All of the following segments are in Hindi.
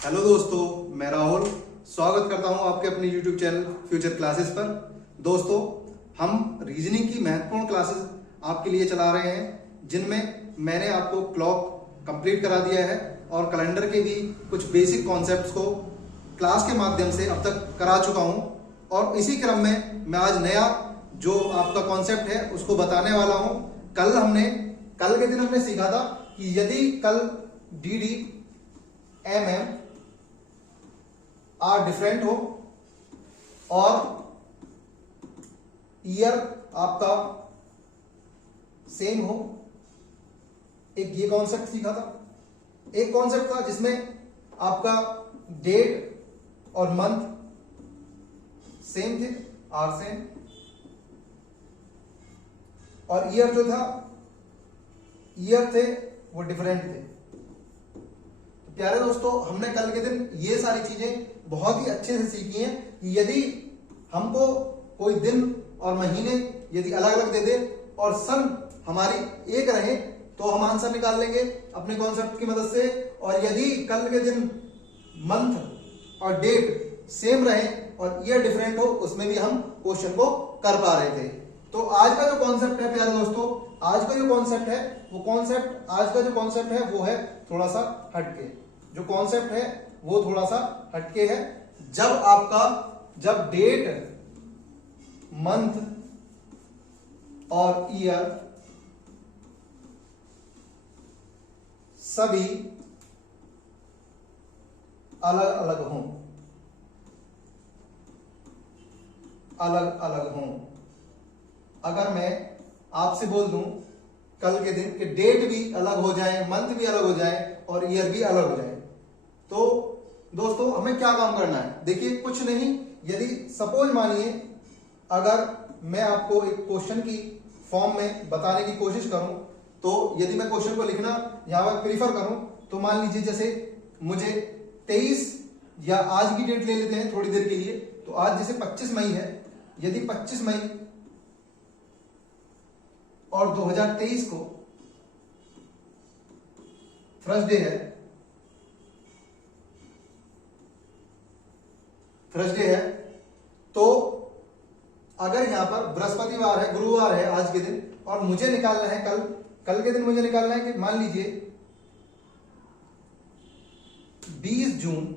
हेलो दोस्तों, मैं राहुल स्वागत करता हूं आपके अपने YouTube चैनल फ्यूचर क्लासेस पर। दोस्तों, हम रीजनिंग की महत्वपूर्ण क्लासेस आपके लिए चला रहे हैं, जिनमें मैंने आपको क्लॉक कंप्लीट करा दिया है और कैलेंडर के भी कुछ बेसिक कॉन्सेप्ट्स को क्लास के माध्यम से अब तक करा चुका हूं। और इसी क्रम में मैं आज नया जो आपका कॉन्सेप्ट है उसको बताने वाला हूं। कल के दिन हमने सीखा था कि यदि कल डी MM आर डिफरेंट हो और ईयर आपका सेम हो, एक ये कॉन्सेप्ट सीखा था। एक कॉन्सेप्ट था जिसमें आपका डेट और मंथ सेम थे, आर सेम, और ईयर जो था, ईयर थे वो डिफरेंट थे। तो प्यारे दोस्तों, हमने कल के दिन ये सारी चीजें बहुत ही अच्छे से सीखी हैं कि यदि हमको कोई दिन और महीने यदि अलग अलग दे दे और सन हमारी एक रहे तो हम आंसर निकाल लेंगे अपने कॉन्सेप्ट की मदद से। और यदि कल के दिन मंथ और डेट सेम रहे और ईयर डिफरेंट हो, उसमें भी हम क्वेश्चन को कर पा रहे थे। तो आज का जो कॉन्सेप्ट है प्यारे दोस्तों, आज का जो कॉन्सेप्ट है वो है थोड़ा सा हटके। जो कॉन्सेप्ट है वो थोड़ा सा हटके है। जब डेट, मंथ और ईयर सभी अलग अलग हों, अगर मैं आपसे बोल दूं कल के दिन कि डेट भी अलग हो जाए, मंथ भी अलग हो जाए और ईयर भी अलग हो जाए, तो दोस्तों हमें क्या काम करना है? देखिए, कुछ नहीं, यदि सपोज मानिए अगर मैं आपको एक क्वेश्चन की फॉर्म में बताने की कोशिश करूं, तो यदि मैं क्वेश्चन को लिखना यहां पर प्रीफर करूं, तो मान लीजिए जैसे मुझे 23 या आज की डेट ले लेते हैं थोड़ी देर के लिए, तो आज जैसे 25 मई है, यदि 25 मई और 2023 को थर्सडे है, तो अगर यहां पर बृहस्पतिवार है, गुरुवार है आज के दिन, और मुझे निकालना है कल के दिन मुझे निकालना है कि मान लीजिए 20 जून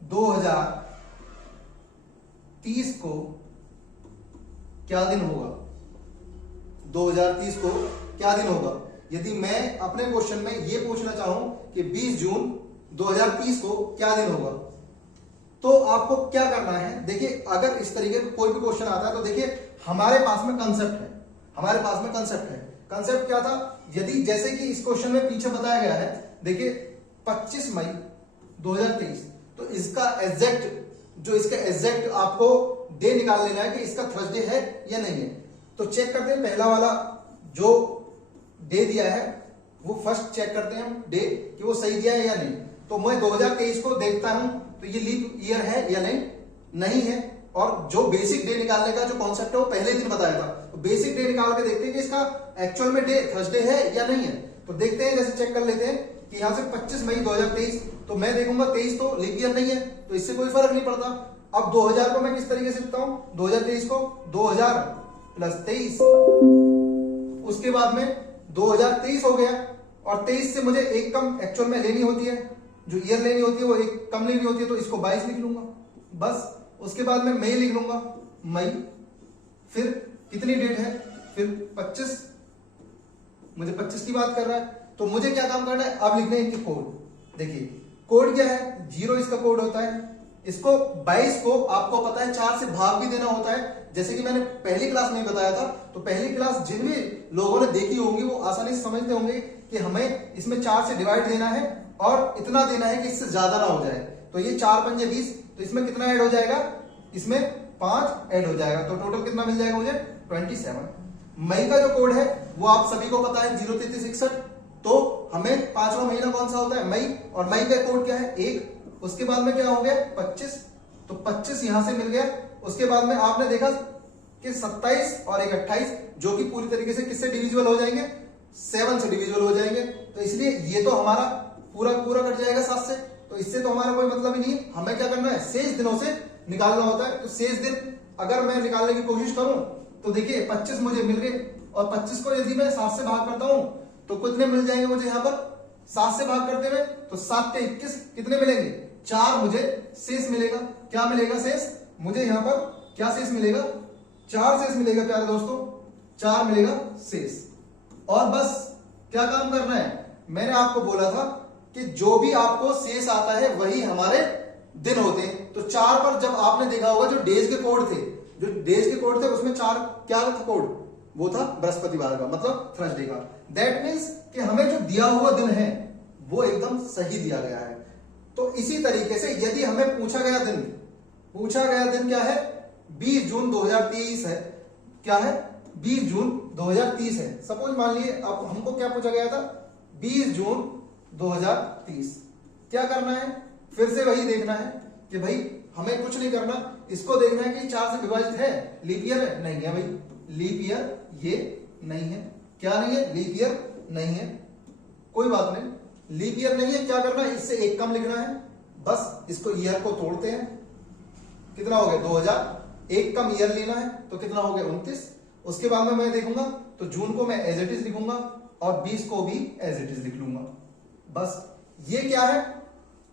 2030 को क्या दिन होगा। 2030 को क्या दिन होगा? यदि मैं अपने क्वेश्चन में ये पूछना चाहूं कि 20 जून 2030 को क्या दिन होगा, तो आपको क्या करना है? देखिए, अगर इस तरीके का कोई भी क्वेश्चन आता है तो देखिए हमारे पास में कंसेप्ट है। कंसेप्ट क्या था? यदि जैसे कि इस क्वेश्चन में पीछे बताया गया है, देखिए 25 मई 2023, तो इसका एग्जैक्ट आपको डे निकाल लेना है कि इसका थर्सडे है या नहीं है। तो चेक करते हैं, पहला वाला जो डे दिया है वो फर्स्ट चेक करते हैं हम डे कि वो सही दिया है या नहीं। तो मैं 2023 को देखता हूं तो ये लीप ईयर है या नहीं है। और जो बेसिक डे निकालने का जो कॉन्सेप्ट है वो पहले दिन बताया था, तो बेसिक डे निकाल के देखते हैं कि इसका एक्चुअल में डे थर्सडे है या नहीं है। तो देखते हैं, जैसे चेक कर लेते हैं कि यहां से 25 मई 2023, तो मैं देखूंगा 23 तो लीप ईयर नहीं है, तो इससे कोई फर्क नहीं पड़ता। अब 2000 को मैं किस तरीके से लिखता हूं? 2023 को 2000 प्लस 23, उसके बाद में 2023 हो गया, और 23 से मुझे एक कम एक्चुअल में लेनी होती है, जो ईयर लेनी होती है वो एक कम लेनी होती है, तो इसको 22 लिख लूंगा बस। उसके बाद में मई लिख लूंगा, मई, फिर कितनी डेट है, फिर 25, मुझे 25 की बात कर रहा है, तो मुझे क्या काम करना है? अब लिखने हैं कोड। देखिए कोड क्या है? 0 इसका कोड होता है। इसको 22 को आपको पता है 4 से भाग भी देना होता है, जैसे कि मैंने पहली क्लास में बताया था। तो पहली क्लास जिन भी लोगों ने देखी होंगी वो आसानी से समझते होंगे कि हमें इसमें 4 से डिवाइड देना है और इतना देना है कि इससे ज्यादा ना हो जाए। तो ये 4 पंजे 20, तो इसमें कितना ऐड हो जाएगा? इसमें 5 ऐड हो जाएगा, तो टोटल कितना मिल जाएगा मुझे? 27। मई का जो कोड है वो आप सभी को पता है, 03361। तो हमें 5वां महीना कौन सा होता है? मई, और मई का कोड क्या है? 1। उसके बाद में क्या हो गया? 25, तो 25 यहां से मिल गया। उसके बाद में आपने देखा कि 27 और एक 28, जो कि पूरी तरीके से किससे डिविजिबल हो जाएंगे? 7 से डिविजिबल हो जाएंगे। तो इसलिए ये तो हमारा पूरा पूरा कट जाएगा 7 से, तो इससे तो हमारा कोई मतलब ही नहीं है। हमें क्या करना है, शेष दिनों से निकालना होता है। तो शेष दिन अगर मैं निकालने की कोशिश करूं तो देखिए 25 मुझे मिल गए, और 25 को यदि मैं 7 से भाग करता हूं तो कितने मिल जाएंगे मुझे यहाँ पर 7 से भाग करते हुए, तो 7 के 21 कितने मिलेंगे, 4 मुझे शेष मिलेगा। क्या मिलेगा शेष मुझे यहाँ पर, क्या शेष मिलेगा, 4 शेष मिलेगा प्यारे दोस्तों, 4 मिलेगा शेष। और बस क्या काम करना है, मैंने आपको बोला था कि जो भी आपको शेष आता है वही हमारे दिन होते हैं। तो 4 पर जब आपने देखा होगा जो डेज के कोड थे, जो डेज के कोड थे उसमें 4 क्या था कोड, वो था बृहस्पतिवार का, मतलब थर्सडे का। दैट मीन्स कि हमें जो दिया हुआ दिन है वो एकदम सही दिया गया है। तो इसी तरीके से यदि हमें पूछा गया दिन क्या है, 20 जून 2023 है, क्या है 20 जून 2030 है। सपोज मान लिए अब हमको क्या पूछा गया था, 20 जून 2030। क्या करना है, फिर से वही देखना है कि भाई हमें कुछ नहीं करना, इसको देखना है कि 4 से विभाजित है, लीप ईयर है, नहीं है भाई, लीप ईयर ये नहीं है। क्या नहीं है, लीप ईयर नहीं है, कोई बात नहीं, लीप ईयर नहीं है। क्या करना है, इससे एक कम लिखना है, बस इसको ईयर को तोड़ते हैं, कितना हो गया 2000, एक कम ईयर लेना है तो कितना हो गया 29। उसके बाद में मैं देखूंगा तो जून को मैं एज इट इज लिखूंगा और 20 को भी एज इट इज लिख लूंगा। बस ये क्या है,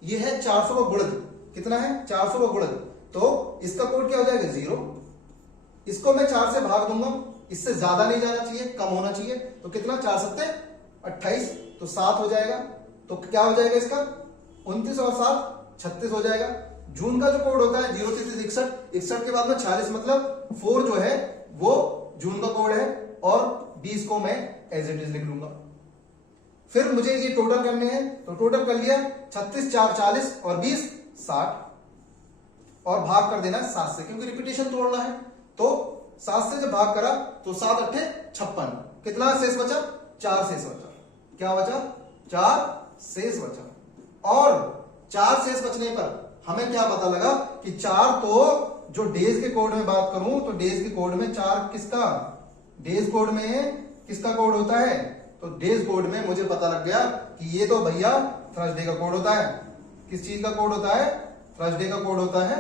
ये है 400 का गुणज, कितना है 400 का गुणज, तो इसका कोड क्या हो जाएगा 0। इसको मैं 4 से भाग दूंगा, इससे ज्यादा नहीं जाना चाहिए, कम होना चाहिए, तो कितना 4 सत्ते 28, तो 7 हो जाएगा। तो क्या हो जाएगा इसका 29 और 7 36 हो जाएगा। जून का जो कोड होता है 03361, 61 के बाद में 46, मतलब 4 जो है वो जून का कोड है, और 20 को मैं एज इट इज लिख लूंगा। फिर मुझे ये टोटल करने हैं, तो टोटल कर लिया 36 4 40 और 20 60, और भाग कर देना 7 से, क्योंकि रिपीटेशन तोड़ना है। तो 7 से जब भाग करा तो 7 8 56, कितना शेष बचा, 4 शेष बचा। क्या बचा, 4 शेष बचा। और 4 शेष बचने पर हमें क्या पता लगा कि 4 तो जो डेज के कोड में बात करूं तो डेज के कोड में 4 किसका, डेज कोड में किसका कोड होता है, तो डेज कोड में मुझे पता लग गया कि ये तो भैया थर्सडे का कोड होता है। किस चीज का कोड होता है, थर्सडे का कोड होता है।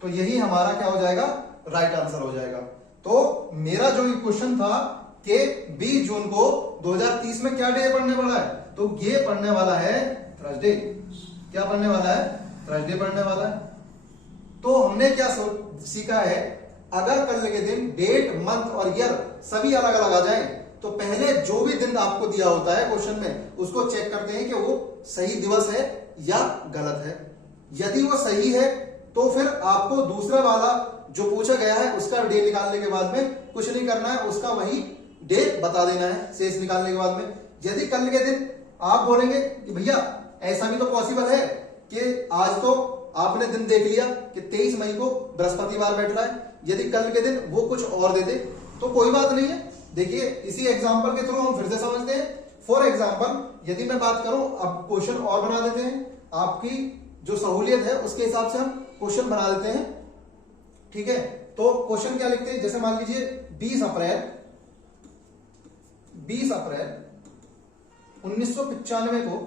तो यही हमारा क्या हो जाएगा, राइट आंसर हो जाएगा। तो मेरा जो क्वेश्चन था कि 20 जून को 2030 में क्या डे पड़ने वाला है, तो ये पड़ने वाला है थर्सडे। क्या पड़ने वाला है, थर्सडे पड़ने वाला है। तो हमने क्या सीखा है, अगर कल के दिन डेट मंथ और ईयर सभी अलग अलग आ जाए तो पहले जो भी दिन आपको दिया होता है क्वेश्चन में उसको चेक करते हैं कि वो सही दिवस है या गलत है। यदि वो सही है तो फिर आपको दूसरा वाला जो पूछा गया है उसका डे निकालने के बाद में कुछ नहीं करना है, उसका वही डे बता देना है शेष निकालने के बाद में। यदि कल के दिन आप बोलेंगे कि भैया ऐसा भी तो पॉसिबल है कि आज तो आपने दिन देख लिया कि 23 मई को बृहस्पतिवार बैठ रहा है, यदि कल के दिन वो कुछ और दे दे तो कोई बात नहीं है। देखिए इसी एग्जांपल के थ्रू हम फिर से समझते हैं। फॉर एग्जांपल यदि मैं बात करूं, अब क्वेश्चन और बना देते हैं, आपकी जो सहूलियत है उसके हिसाब से हम क्वेश्चन बना देते हैं, ठीक है। तो क्वेश्चन क्या लिखते हैं, जैसे मान लीजिए 20 अप्रैल 1995 को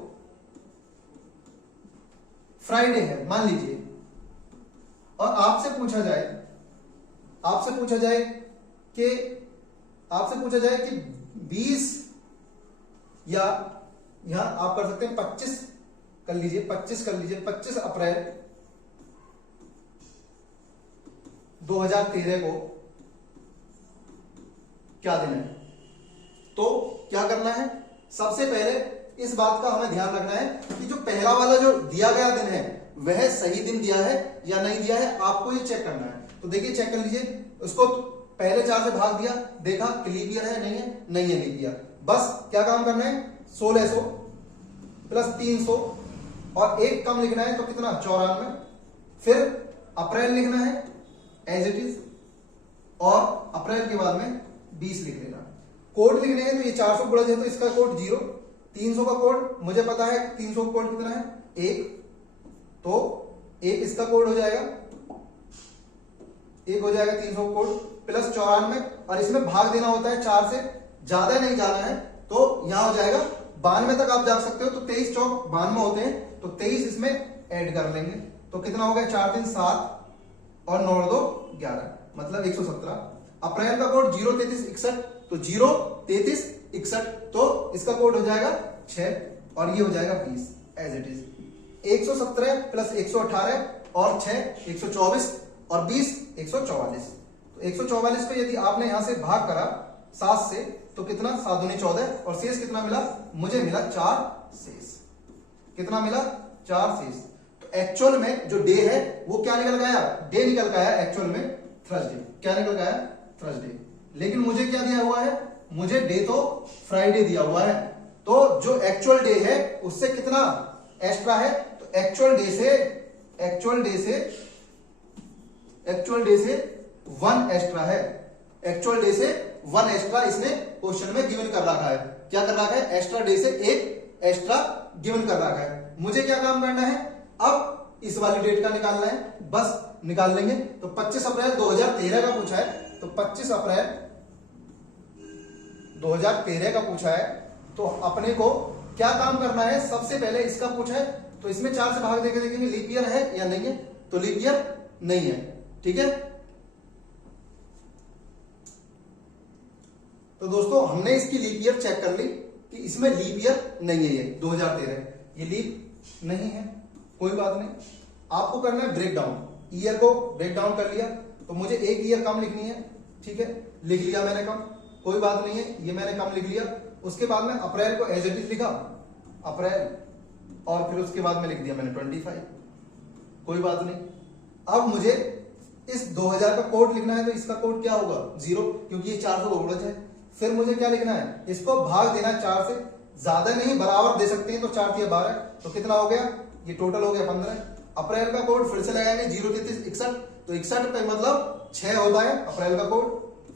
फ्राइडे है मान लीजिए, और आपसे पूछा जाए कि 20 या यहां आप कर सकते हैं 25 कर लीजिए, 25 अप्रैल 2013 को क्या दिन है। तो क्या करना है, सबसे पहले इस बात का हमें ध्यान रखना है कि जो पहला वाला जो दिया गया दिन है वह सही दिन दिया है या नहीं दिया है, आपको ये चेक करना है। तो देखिए चेक कर लीजिए, उसको पहले 4 से भाग दिया, देखा कि लीप ईयर है, नहीं है लीप ईयर। बस क्या काम करना है, 1600 प्लस 300 और एक कम लिखना है, तो कितना 94। फिर अप्रैल लिखना है एज इट इज, और अप्रैल के बाद में 20 लिख लेना। कोड लिखने हैं तो ये 400 गुणज है तो इसका कोड 0, 300 का कोड मुझे पता है 300 का कोड कितना है 1, तो 1 इसका कोड हो जाएगा, 1 हो जाएगा 300 का कोड प्लस 94, और इसमें भाग देना होता है 4 से, ज्यादा नहीं जाना है तो यहां हो जाएगा 92 तक आप जा सकते हो, तो 23 चौक 92 होते हैं, तो 23 इसमें ऐड कर लेंगे, तो कितना हो गया 4 3 7 और 9 2 11, मतलब 117। अप्रैल का कोड 03361, तो 03361, तो इसका कोड हो जाएगा 6 और ये हो जाएगा 20 एज इट इज। 117 प्लस 118 और 6 124 और 20 144। तो 144 को यदि आपने यहां से भाग करा 7 से, तो कितना 7 दूनी 14 और शेष कितना मिला, मुझे मिला 4 शेष। कितना मिला 4 शेष। तो एक्चुअल में जो डे है वो क्या निकल गया, डे निकल गया एक्चुअल में थर्सडे। क्या निकल गया, थर्सडे। लेकिन मुझे क्या दिया हुआ है, मुझे डे तो फ्राइडे दिया हुआ है, तो जो एक्चुअल डे है उससे कितना एक्स्ट्रा है, तो एक्चुअल डे से 1 एक्स्ट्रा है। एक्चुअल डे से 1 एक्स्ट्रा इसने क्वेश्चन में गिवन कर रखा है। क्या कर रखा है, एक्स्ट्रा डे से 1 एक्स्ट्रा गिवन कर रखा है। मुझे क्या काम करना है, अब इस वाली डेट का निकालना है, बस निकाल लेंगे। तो 25 अप्रैल 2013 का पूछा है, तो 25 अप्रैल 2013 का पूछा है, तो अपने को क्या काम करना है, सबसे पहले इसका पूछा है, तो इसमें 4 से भाग देके देखेंगे लीप ईयर है या नहीं है, तो लीप ईयर नहीं है। ठीक है, तो दोस्तों हमने इसकी लीप ईयर चेक कर ली कि इसमें लीप ईयर नहीं है, ये 2013 ये लीप नहीं है, कोई बात नहीं। आपको करना है ब्रेक डाउन, ईयर को ब्रेक डाउन कर लिया, तो मुझे एक ईयर कम लिखनी है। ठीक है, लिख लिया मैंने कम, कोई बात नहीं है, ये मैंने कम लिख लिया। उसके बाद में अप्रैल को एज इट इज लिखा, अप्रैल, और फिर उसके बाद में लिख दिया मैंने 25, कोई बात नहीं। अब मुझे इस 2000 का कोड लिखना है, तो इसका कोड क्या होगा 0, क्योंकि ये 400 रोबड़ज है। फिर मुझे क्या लिखना है, इसको भाग देना है 4 से, ज्यादा नहीं बराबर दे सकते हैं, तो 4 3 12, तो कितना हो गया, ये टोटल हो गया 15। अप्रैल का कोड फिर से लगाएंगे 03361, तो 61 पे मतलब 6 होता है अप्रैल का कोड,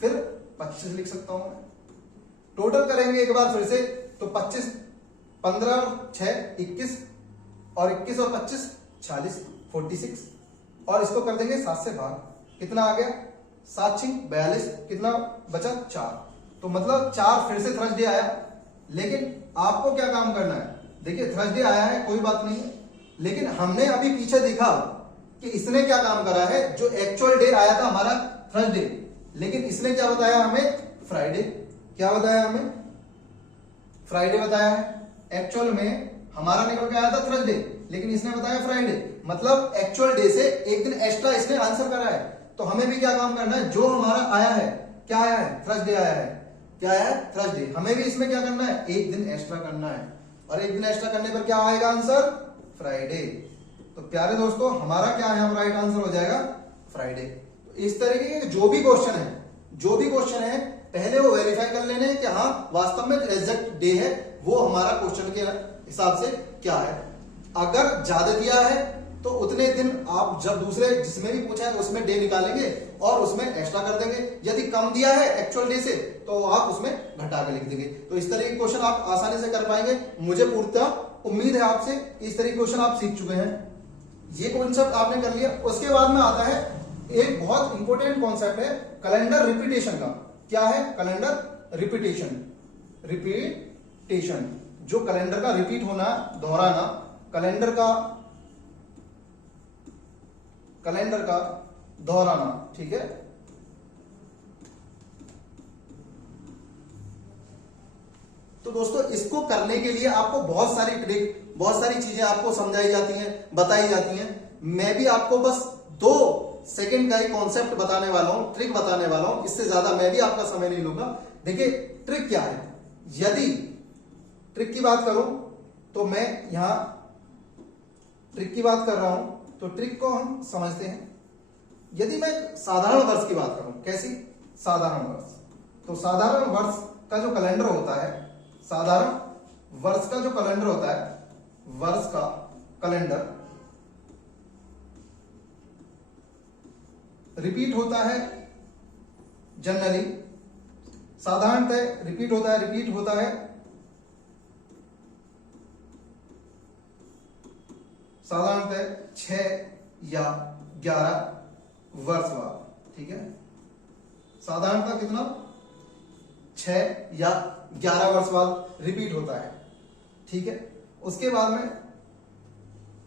फिर 25 लिख सकता हूं मैं। टोटल करेंगे एक बार फिर से, तो 25 15 और 6 21 और 21 और 25 46 46, और इसको कर देंगे 7 से भाग, कितना आ गया 7 6 42, कितना बचा 4, तो मतलब 4 फिर से थर्सडे आया। लेकिन आपको क्या काम करना है, देखिए थर्सडे आया है कोई बात नहीं है, लेकिन हमने अभी पीछे देखा कि इसने क्या काम करा है, जो एक्चुअल डे आया था हमारा थर्सडे, लेकिन इसने क्या बताया हमें, फ्राइडे। क्या बताया हमें, फ्राइडे बताया है। एक्चुअल में हमारा निकल के आया था थर्सडे, लेकिन इसने बताया फ्राइडे, मतलब एक्चुअल डे से एक दिन एक्स्ट्रा इसने आंसर करा है। तो हमें भी क्या काम करना है, जो हमारा आया है, क्या आया है, थर्सडे आया है, क्या आया है, थर्सडे, हमें भी इसमें क्या करना है, एक दिन एक्स्ट्रा करना है, और एक दिन एक्स्ट्रा करने पर क्या आएगा आंसर, फ्राइडे। तो प्यारे दोस्तों हमारा क्या है, राइट आंसर हो जाएगा फ्राइडे। तो इस तरीके के जो भी क्वेश्चन है पहले वो वेरीफाई कर लेने हैं कि हाँ वास्तव में एग्जैक्ट डे है वो हमारा क्वेश्चन के हिसाब से क्या है। अगर ज्यादा दिया है तो उतने दिन आप जब दूसरे जिसमें भी पूछा है उसमें डे निकालेंगे और उसमें एक्स्ट्रा कर देंगे। यदि कम दिया है एक्चुअल डे से तो आप उसमें घटा के लिख देंगे। तो इस तरह के क्वेश्चन आप आसानी से कर पाएंगे, मुझे पूर्णतः उम्मीद है आपसे इस तरह के क्वेश्चन आप सीख चुके हैं। ये कॉन्सेप्ट आपने कर लिया। उसके बाद में आता है एक बहुत इंपॉर्टेंट कॉन्सेप्ट है कैलेंडर रिपीटेशन का। क्या है, कैलेंडर रिपीटेशन। रिपीटेशन जो कैलेंडर का रिपीट होना, दोहराना, कैलेंडर का दोहराना, ठीक है। तो दोस्तों इसको करने के लिए आपको बहुत सारी ट्रिक, बहुत सारी चीजें आपको समझाई जाती हैं, बताई जाती हैं। मैं भी आपको बस 2 सेकंड का ही कॉन्सेप्ट बताने वाला हूं, ट्रिक बताने वाला हूं, इससे ज्यादा मैं भी आपका समय नहीं लूंगा। देखिए ट्रिक क्या है, यदि ट्रिक की बात करूं तो मैं यहां ट्रिक की बात कर रहा हूं, तो ट्रिक को हम समझते हैं। यदि मैं साधारण वर्ष की बात करूं, कैसी, साधारण वर्ष, तो साधारण वर्ष का जो कैलेंडर होता है, साधारण वर्ष का जो कैलेंडर होता है, वर्ष का कैलेंडर रिपीट होता है जनरली, साधारणतः रिपीट होता है साधारणतः 6 या 11 वर्ष बाद, ठीक है। साधारणतः कितना, 6 या 11 वर्ष बाद रिपीट होता है। ठीक है। उसके बाद में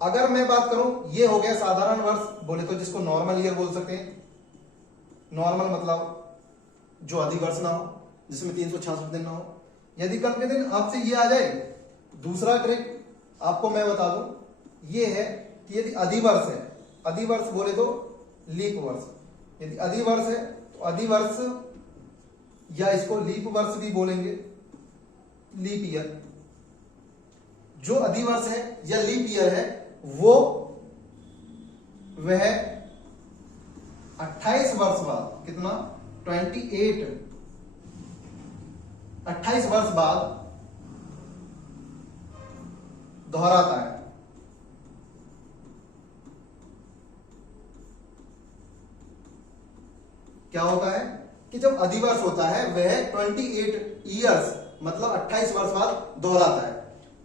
अगर मैं बात करूं, ये हो गया साधारण वर्ष बोले तो, जिसको नॉर्मल ईयर बोल सकते हैं। नॉर्मल मतलब जो अधिवर्ष ना हो, जिसमें 366 दिन ना हो। यदि कल के दिन आपसे ये आ जाए, दूसरा ट्रिक आपको मैं बता दूं, ये है कि यदि अधिवर्ष है, अधिवर्ष बोले तो लीप वर्ष, यदि अधिवर्ष है तो अधिवर्ष, या इसको लीप वर्ष भी बोलेंगे, लीप ईयर। जो अधिवर्ष है या लीप ईयर है वो वह 28 वर्ष बाद, कितना 28 वर्ष बाद दोहराता है। क्या होता है कि जब अधिवर्ष होता है वह 28 ईयर्स मतलब 28 वर्ष बाद दोहराता है।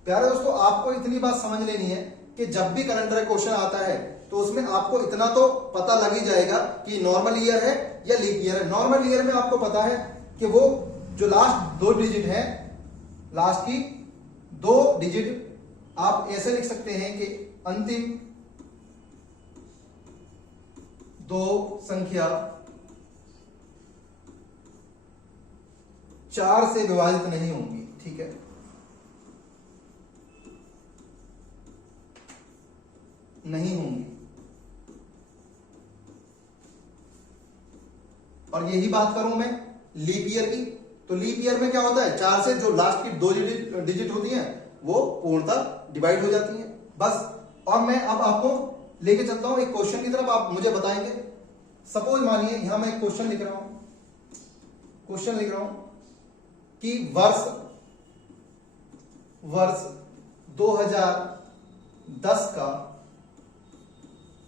प्यारे दोस्तों, आपको इतनी बात समझ लेनी है कि जब भी कैलेंडर क्वेश्चन आता है तो उसमें आपको इतना तो पता लग ही जाएगा कि नॉर्मल ईयर है या लीप ईयर है। नॉर्मल ईयर में आपको पता है कि वो जो लास्ट 2 डिजिट है, लास्ट की 2 डिजिट आप ऐसे लिख सकते हैं कि अंतिम 2 संख्या 4 से विभाजित नहीं होंगी, ठीक है। नहीं होंगी। और यही बात करूं मैं लीप ईयर की, तो लीप ईयर में क्या होता है, 4 से जो लास्ट की 2 डिजिट होती हैं वो पूर्णतः डिवाइड हो जाती हैं, बस। और मैं अब आपको लेके चलता हूं एक क्वेश्चन की तरफ, आप मुझे बताएंगे। सपोज मानिए यहां मैं एक क्वेश्चन लिख रहा हूं कि वर्ष 2010 का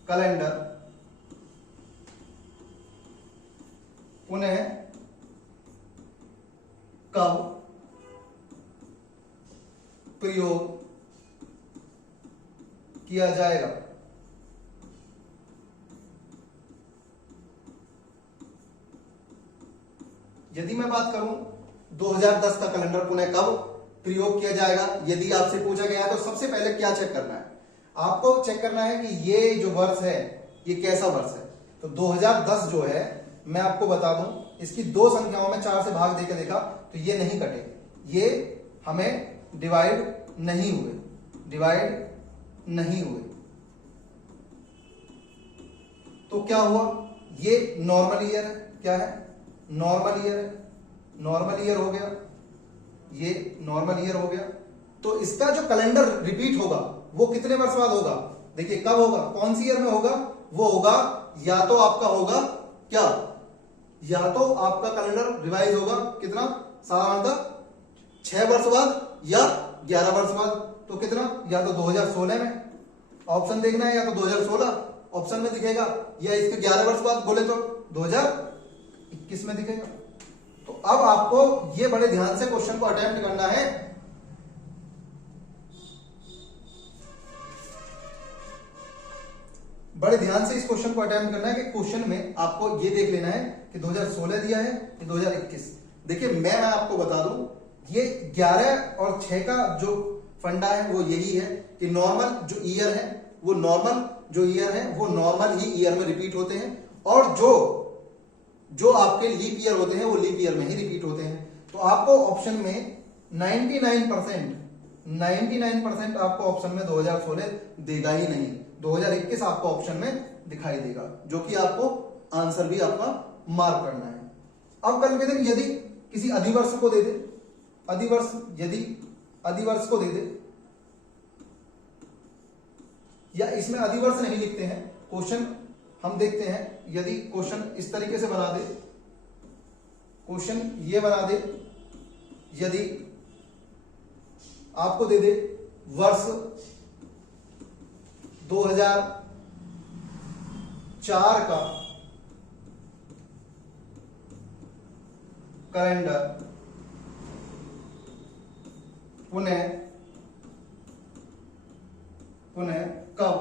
कैलेंडर पुनः कब प्रयोग किया जाएगा। यदि मैं बात करूं 2010 का कैलेंडर पुनः कब प्रयोग किया जाएगा, यदि आपसे पूछा गया तो सबसे पहले क्या चेक करना है, आपको चेक करना है कि ये जो वर्ष है ये कैसा वर्ष है। तो 2010 जो है, मैं आपको बता दूं, इसकी 2 संख्याओं में 4 से भाग देकर देखा तो ये नहीं कटे, ये हमें डिवाइड नहीं हुए। तो क्या हुआ, ये नॉर्मल ईयर है। क्या है, नॉर्मल ईयर है। नॉर्मल ईयर हो गया, ये नॉर्मल ईयर हो गया। तो इसका जो कैलेंडर रिपीट होगा वो कितने वर्ष बाद होगा, देखिए कब होगा, कौन सी ईयर में होगा, वो होगा या तो आपका होगा क्या, या तो आपका कैलेंडर रिवाइज होगा कितना, साधारणतः 6 वर्ष बाद या 11 वर्ष बाद। तो कितना, या तो 2016 में ऑप्शन देखना है, या तो 2016 ऑप्शन में दिखेगा, या इसके 11 वर्ष बाद बोले तो 2021 में दिखेगा। तो अब आपको ये बड़े ध्यान से क्वेश्चन को अटेम्प्ट करना है। बड़े ध्यान से इस क्वेश्चन को अटेम्प्ट करना है कि क्वेश्चन में आपको ये देख लेना है कि 2016 दिया है कि 2021। देखिए मैं आपको बता दूं, ये 11 और 6 का जो फंडा है वो यही है कि नॉर्मल जो ईयर है वो नॉर्मल ही ईयर में रिपीट होते हैं, और जो आपके लीप ईयर होते हैं वो लीप ईयर में ही रिपीट होते हैं। तो आपको ऑप्शन में 99% आपको ऑप्शन में 2016 देगा ही नहीं, 2021 आपको ऑप्शन में दिखाई देगा, जो कि आपको आंसर भी आपका मार्क करना है। अब कल के दिन यदि किसी अधिवर्ष को दे दे, यदि अधिवर्ष को दे दे, या इसमें अधिवर्ष नहीं लिखते हैं, क्वेश्चन हम देखते हैं, यदि क्वेश्चन इस तरीके से बना दे, क्वेश्चन ये बना दे, यदि आपको दे दे वर्ष 2004 का कैलेंडर पुनः कब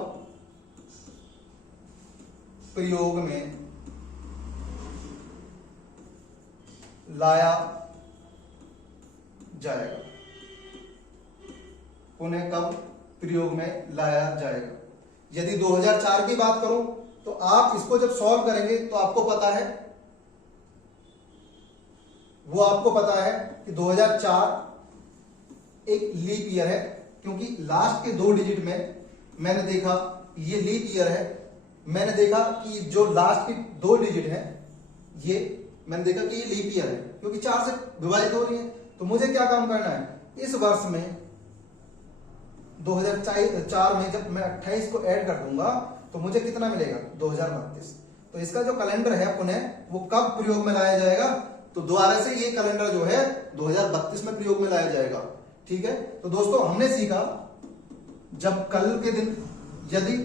प्रयोग में लाया जाएगा। पुनः कब प्रयोग में लाया जाएगा। यदि 2004 की बात करूं तो आप इसको जब सॉल्व करेंगे तो आपको पता है, वो आपको पता है कि 2004 एक लीप ईयर है, क्योंकि लास्ट के 2 डिजिट में मैंने देखा ये लीप ईयर है। मैंने देखा कि जो लास्ट की 2 डिजिट है ये मैंने देखा कि ये लीप ईयर है, क्योंकि 4 से विभाजित हो रही है। तो मुझे क्या काम करना है, इस वर्ष में 2004 में जब मैं 28 को ऐड कर दूंगा तो मुझे कितना मिलेगा, 2032। तो इसका जो कैलेंडर है पुनः वो कब प्रयोग में लाया जाएगा, तो दोबारा से ये कैलेंडर जो है 2032 में प्रयोग में लाया जाएगा। ठीक है, तो दोस्तों हमने सीखा जब कल के दिन यदि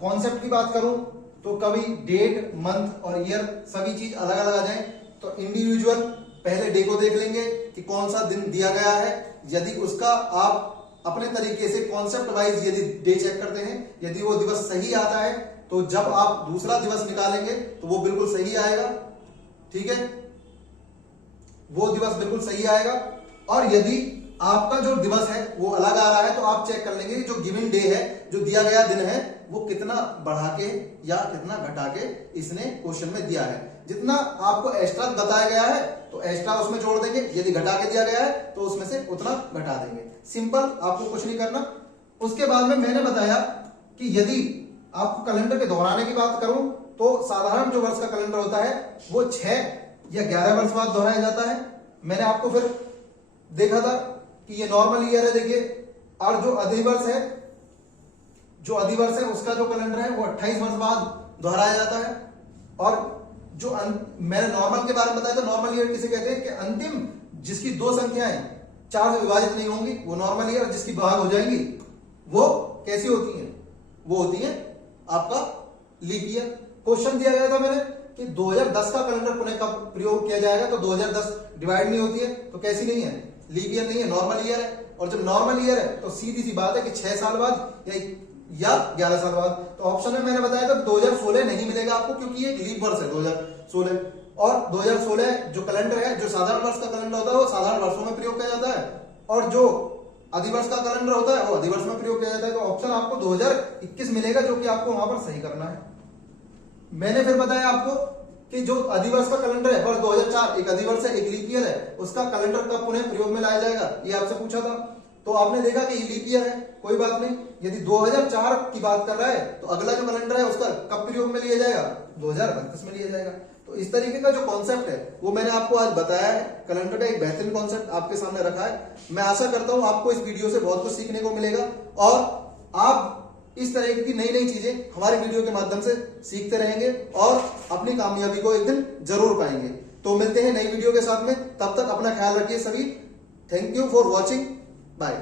कॉन्सेप्ट की बात करूं तो कभी डेट, मंथ और ईयर सभी चीज अलग अलग आ जाए तो इंडिविजुअल पहले डे को देख लेंगे कि कौन सा दिन दिया गया है। यदि उसका आप अपने तरीके से कॉन्सेप्ट वाइज यदि डे चेक करते हैं, यदि वो दिवस सही आता है तो जब आप दूसरा दिवस निकालेंगे तो वो बिल्कुल सही आएगा। ठीक है, वो दिवस बिल्कुल सही आएगा। और यदि आपका जो दिवस है वो अलग आ रहा है तो आप चेक कर लेंगे जो गिवन डे है, जो दिया गया दिन है, वो कितना बढ़ा के या कितना घटा के इसने क्वेश्चन में दिया है। जितना आपको एक्स्ट्रा बताया गया है तो एक्स्ट्रा उसमें जोड़ देंगे, यदि घटा के दिया गया है तो उसमें से उतना घटा देंगे। सिंपल, आपको कुछ नहीं करना। उसके बाद में मैंने बताया कि यदि आपको कैलेंडर के दोहराने की बात करूं तो साधारण जो वर्ष का कैलेंडर होता है वो 6 या 11 वर्ष बाद दोहराया जाता है। मैंने आपको फिर देखा था कि ये नॉर्मल ईयर है, देखिए। और जो अधिवर्ष है, उसका जो कैलेंडर है वो 28 वर्ष बाद दोहराया जाता है। और जो मैंने नॉर्मल के बारे में बताया, तो नॉर्मल ईयर किसे कहते हैं कि अंतिम जिसकी 2 संख्याएं 4 से विभाजित नहीं होंगी वो नॉर्मल ईयर, जिसकी भाग हो जाएंगी वो कैसी होती हैं, वो होती है आपका लीप ईयर। क्वेश्चन दिया गया था मैंने कि 2010 का कैलेंडर पुनः कब प्रयोग किया जाएगा, तो 2010 डिवाइड नहीं होती है तो कैसी नहीं है, लीप ईयर नहीं है, नॉर्मल ईयर है। और जब नॉर्मल ईयर है तो सीधी सी बात है कि 6 साल बाद या 11 साल बाद। तो ऑप्शन में मैंने बताया था 2016 नहीं मिलेगा आपको, क्योंकि ये एक लीप वर्ष है 2016। और 2016 जो कैलेंडर है, जो साधारण वर्ष का कैलेंडर होता है वो साधारण वर्षों में प्रयोग किया जाता है, और जो अधिवर्ष का कैलेंडर होता है वो अधिवर्ष में प्रयोग किया जाता है। तो ऑप्शन आपको 2021 मिलेगा, जो कि आपको वहां पर सही करना है। मैंने फिर बताया आपको कि जो अधिवर्ष का कैलेंडर है वर्ष 2004 एक अधिवर्ष है, एक लीप ईयर है, उसका कैलेंडर कब पुनः प्रयोग में लाया जाएगा, ये आपसे पूछा था। तो आपने देखा कि ये लीप ईयर है, कोई बात नहीं। यदि 2004 की बात कर रहा है तो अगला जो कैलेंडर है उसका कब प्रयोग में लिया जाएगा, 2032 में लिया जाएगा। तो इस तरीके का जो कॉन्सेप्ट है वो मैंने आपको आज बताया है। कैलेंडर का एक बेहतरीन कॉन्सेप्ट आपके सामने रखा है। मैं आशा करता हूं आपको इस वीडियो से बहुत कुछ सीखने को मिलेगा और आप इस तरह की नई नई चीजें हमारे वीडियो के माध्यम से सीखते रहेंगे और अपनी कामयाबी को एक दिन जरूर पाएंगे। तो मिलते हैं नई वीडियो के साथ में, तब तक अपना ख्याल रखिए सभी। Thank you for watching, bye.